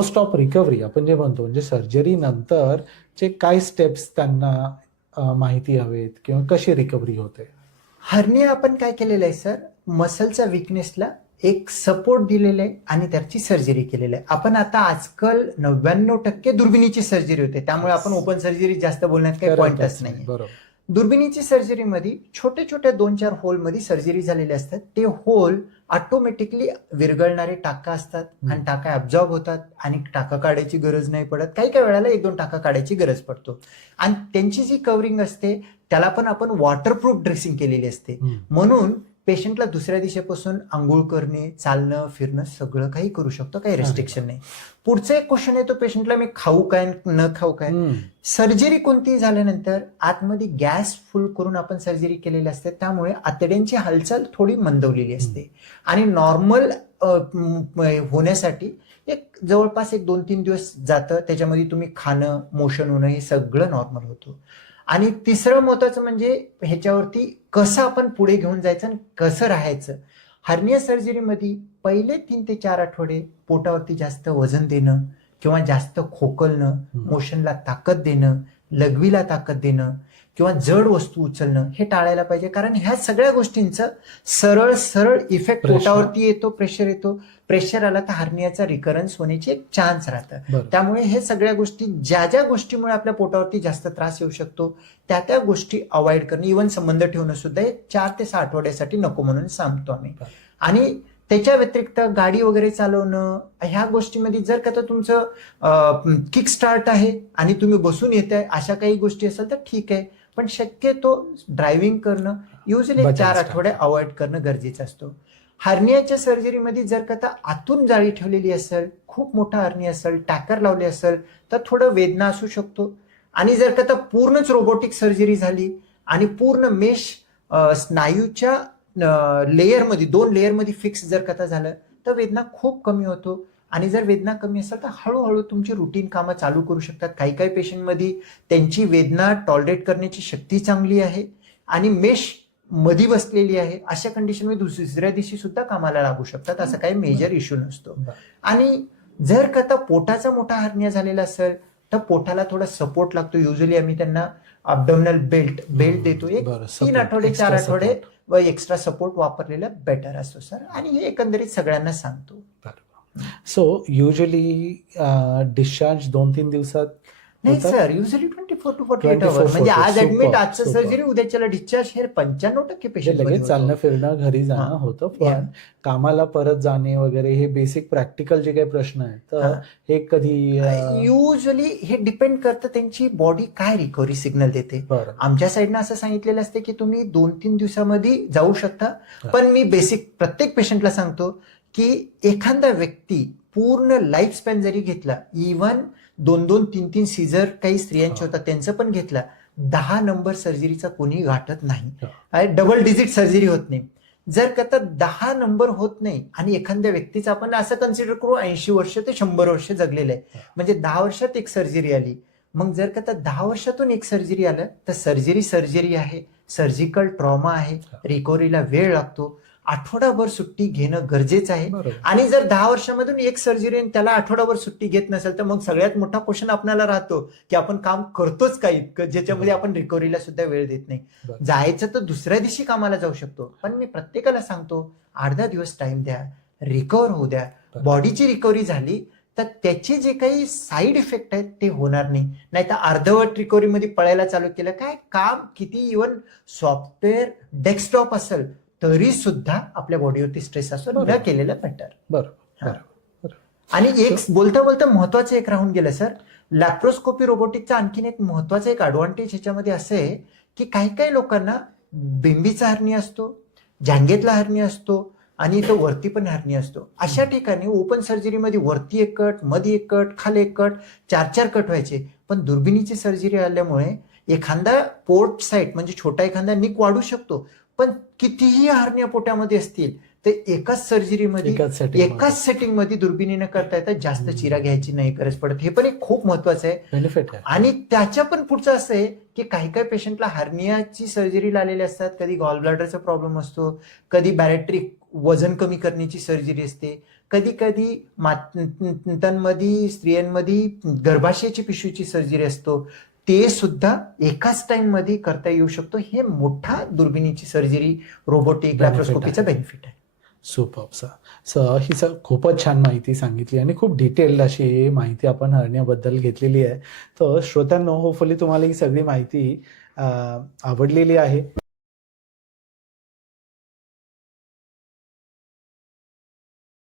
Post of recovery आपण जे म्हणतो, म्हणजे सर्जरी नंतर चे काय स्टेप्स त्यांना माहिती हवेत किंवा कशी रिकव्हरी होते? हर्निया आपण काय केलेलं आहे सर, मसलच्या विकनेसला एक सपोर्ट दिलेला आहे आणि त्याची सर्जरी केलेली आहे. आपण आता आजकाल 99% दुर्बिणीची सर्जरी होते, त्यामुळे आपण ओपन सर्जरी जास्त बोलण्यात काही पॉइंटच नाही. बरोबर. दुर्बिणीची सर्जरीमध्ये छोटे छोटे 2-4 होलमध्ये सर्जरी झालेले असतात. ते होल ऑटोमॅटिकली विरघळणारे टाका असतात आणि टाका ऍब्झॉर्ब होतात आणि टाका काढायची गरज नाही पडत. काही काही वेळेला 1-2 टाका काढायची गरज पडतो आणि त्यांची जी कव्हरिंग असते त्याला पण आपण वॉटरप्रूफ ड्रेसिंग केलेली असते. म्हणून पेशंटला दुसऱ्या दिवशीपासून आंघोळ करणे, चालणं, फिरणं सगळं काही करू शकतो, काही रेस्ट्रिक्शन नाही. पुढचा एक क्वेश्चन येतो पेशंटला, मी खाऊ काय न खाऊ काय. सर्जरी कोणतीही झाल्यानंतर आतमध्ये गॅस फुल करून आपण सर्जरी केलेली असते, त्यामुळे आतड्यांची हालचाल थोडी मंदवलेली असते आणि नॉर्मल होण्यासाठी जवळपास 2-3 दिवस जातं. त्याच्यामध्ये तुम्ही खाणं, मोशन होणं हे सगळं नॉर्मल होतं. आणि तिसरं महत्वाचं म्हणजे ह्याच्यावरती कसं आपण पुढे घेऊन जायचं आणि कसं राहायचं. हर्निया सर्जरीमध्ये पहिले 3 ते 4 आठवडे पोटावरती जास्त वजन देणं किंवा जास्त खोकलणं, मोशनला ताकद देणं, लघवीला ताकद देणं किंवा जड वस्तू उचलणं हे टाळायला पाहिजे. कारण ह्या सगळ्या गोष्टींचं सरळ इफेक्ट पोटावरती येतो, प्रेशर येतो. प्रेशर आला तर हर्नियाचा रिकरन्स होण्याची एक चान्स राहतं. त्यामुळे हे सगळ्या गोष्टी, ज्या ज्या गोष्टीमुळे आपल्या पोटावरती जास्त त्रास येऊ शकतो त्या गोष्टी अवॉइड करणं, इव्हन संबंध ठेवणं सुद्धा 4 ते 6 आठवड्यासाठी नको म्हणून सांगतो आम्ही. आणि त्याच्या व्यतिरिक्त गाडी वगैरे चालवणं ह्या गोष्टीमध्ये जर का तुमचं किक स्टार्ट आहे आणि तुम्ही बसून येत आहे अशा काही गोष्टी असेल तर ठीक आहे, पण शक्यतो ड्रायव्हिंग करणं युजली 4 आठवडे अवॉइड करणं गरजेचं असतो. हर्नियाच्या सर्जरीमध्ये जर का आतून जाळी ठेवलेली असेल, खूप मोठा हर्निया असेल, टॅकर लावले असेल तर थोडं वेदना असू शकतो. आणि जर का पूर्णच रोबोटिक सर्जरी झाली आणि पूर्ण मेश स्नायूच्या लेअरमध्ये 2 लेअरमध्ये फिक्स जर का झालं तर वेदना खूप कमी होतो. आणि जर वेदना कमी असेल तर हळूहळू तुमची रुटीन कामं चालू करू शकतात. काही काही पेशंटमध्ये त्यांची वेदना टॉलरेट करण्याची शक्ती चांगली आहे आणि मेश मधी बसलेली आहे, अशा कंडिशनमध्ये दुसऱ्या दिवशी सुद्धा कामाला लागू शकतात. असं काही मेजर इश्यू नसतो. आणि जर का पोटाचा मोठा हर्निया झालेला असेल तर पोटाला थोडा सपोर्ट लागतो. युजली आम्ही त्यांना अब्डोमिनल बेल्ट देतो. 3 आठवडे 4 आठवडे व एक्स्ट्रा सपोर्ट वापरलेला बेटर असतो सर. आणि हे एकंदरीत सगळ्यांना सांगतो. सो युजली डिस्चार्ज 2-3 दिवसात नाही सर, युजली 24 to 48 आवर्स. म्हणजे आज ऍडमिट, आजचं सर्जरी, उद्याच्याला डिस्चार्ज. हे 95% पेशंट लगेच चालणं फिरणं, घरी जाणं होतं. पण कामाला परत जाणे वगैरे हे बेसिक प्रॅक्टिकल जे काही प्रश्न आहेत तर हे कधी युजली हे डिपेंड करतं त्यांची बॉडी काय रिकव्हरी सिग्नल देते. आमच्या साईडनं असं सांगितलेलं असते की तुम्ही 2-3 दिवसामध्ये जाऊ शकता. पण मी बेसिक प्रत्येक पेशंटला सांगतो की एखादा व्यक्ती पूर्ण लाईफ स्पॅन जरी घेतला, इव्हन 2-2, 3-3 सीझर काही स्त्रियांचे होतात त्यांचं पण घेतला, 10 नंबर सर्जरीचा कोणी गाठत नाही. डबल डिजिट सर्जरी होत नाही. जर का 10 नंबर होत नाही आणि एखाद्या व्यक्तीचं आपण असं कन्सिडर करू 80 वर्ष ते 100 वर्ष जगलेलं आहे, म्हणजे 10 वर्षात एक सर्जरी आली. मग जर का 10 वर्षातून एक सर्जरी आलं तर सर्जरी आहे, सर्जिकल ट्रॉमा आहे, रिकव्हरीला वेळ लागतो. आठवडाभर सुट्टी घेणं गरजेचं आहे. आणि जर 10 वर्षामधून एक सर्जरी त्याला आठवडाभर सुट्टी घेत नसेल तर मग सगळ्यात मोठा क्वेश्चन आपल्याला राहतो की आपण काम करतोच काय इतकं ज्याच्यामध्ये आपण रिकव्हरीला सुद्धा वेळ देत नाही. जायचं तर दुसऱ्या दिवशी कामाला जाऊ शकतो, पण मी प्रत्येकाला सांगतो 8-10 दिवस टाइम द्या, रिकव्हर होऊ द्या. बॉडीची रिकव्हरी झाली तर त्याचे जे काही साईड इफेक्ट आहेत ते होणार नाही तर अर्धवट रिकव्हरीमध्ये पळायला चालू केलं काय काम, किती इव्हन सॉफ्टवेअर डेस्कटॉप असेल तरी सुद्धा आपल्या बॉडीवरती स्ट्रेस असतो, न केलेलं बेटर. बरोबर. आणि एक बोलता महत्वाचं एक राहून गेलं सर, लॅप्रोस्कोपी रोबोटिकचा आणखीन एक महत्वाचा एक ऍडव्हान्टेज ह्याच्यामध्ये असं आहे की काही लोकांना बिंबीचा हर्निया असतो, जांघेतला हर्निया असतो आणि इथं वरती पण हर्निया असतो. अशा ठिकाणी ओपन सर्जरीमध्ये वरती एक कट, मध्ये एक कट, खाली एक कट, 4-4 कट व्हायचे. पण दुर्बिणीची सर्जरी आल्यामुळे एखादा पोर्ट साईट म्हणजे छोटा एखादा निक वाढू शकतो, पण कितीही हर्निया पोटामध्ये असतील तर एकाच सर्जरीमध्ये एकाच सेटिंगमध्ये दुर्बिणीनं करता येतात. जास्त चिरा घ्यायची नाही गरज पडत. हे पण एक खूप महत्वाचं आहे बेनिफिट आहे. आणि त्याच्या पण पुढचं असं आहे की काही पेशंटला हर्नियाची सर्जरी आलेली असतात. कधी गॉल ब्लॅडरचा प्रॉब्लेम असतो, कधी बॅरेट्रिक वजन कमी करण्याची सर्जरी असते. कधी कधी मातांमध्ये स्त्रियांमध्ये गर्भाशयाची पिशवीची सर्जरी असतो, ते सुद्धा एकाच टाइम मध्ये करता येऊ शकतो. हे मोठा दुर्बिणीची सर्जरी रोबोटिक Benefit लॅप्रोस्कोपीचा आहे. बेनिफिट आहे. Superb sir. ही सर खूपच छान माहिती सांगितली आणि खूप डिटेल्ड अशी माहिती आपण हरण्याबद्दल घेतलेली आहे. तर श्रोत्यांनो, होपफुली तुम्हाला ही सगळी माहिती आवडलेली आहे.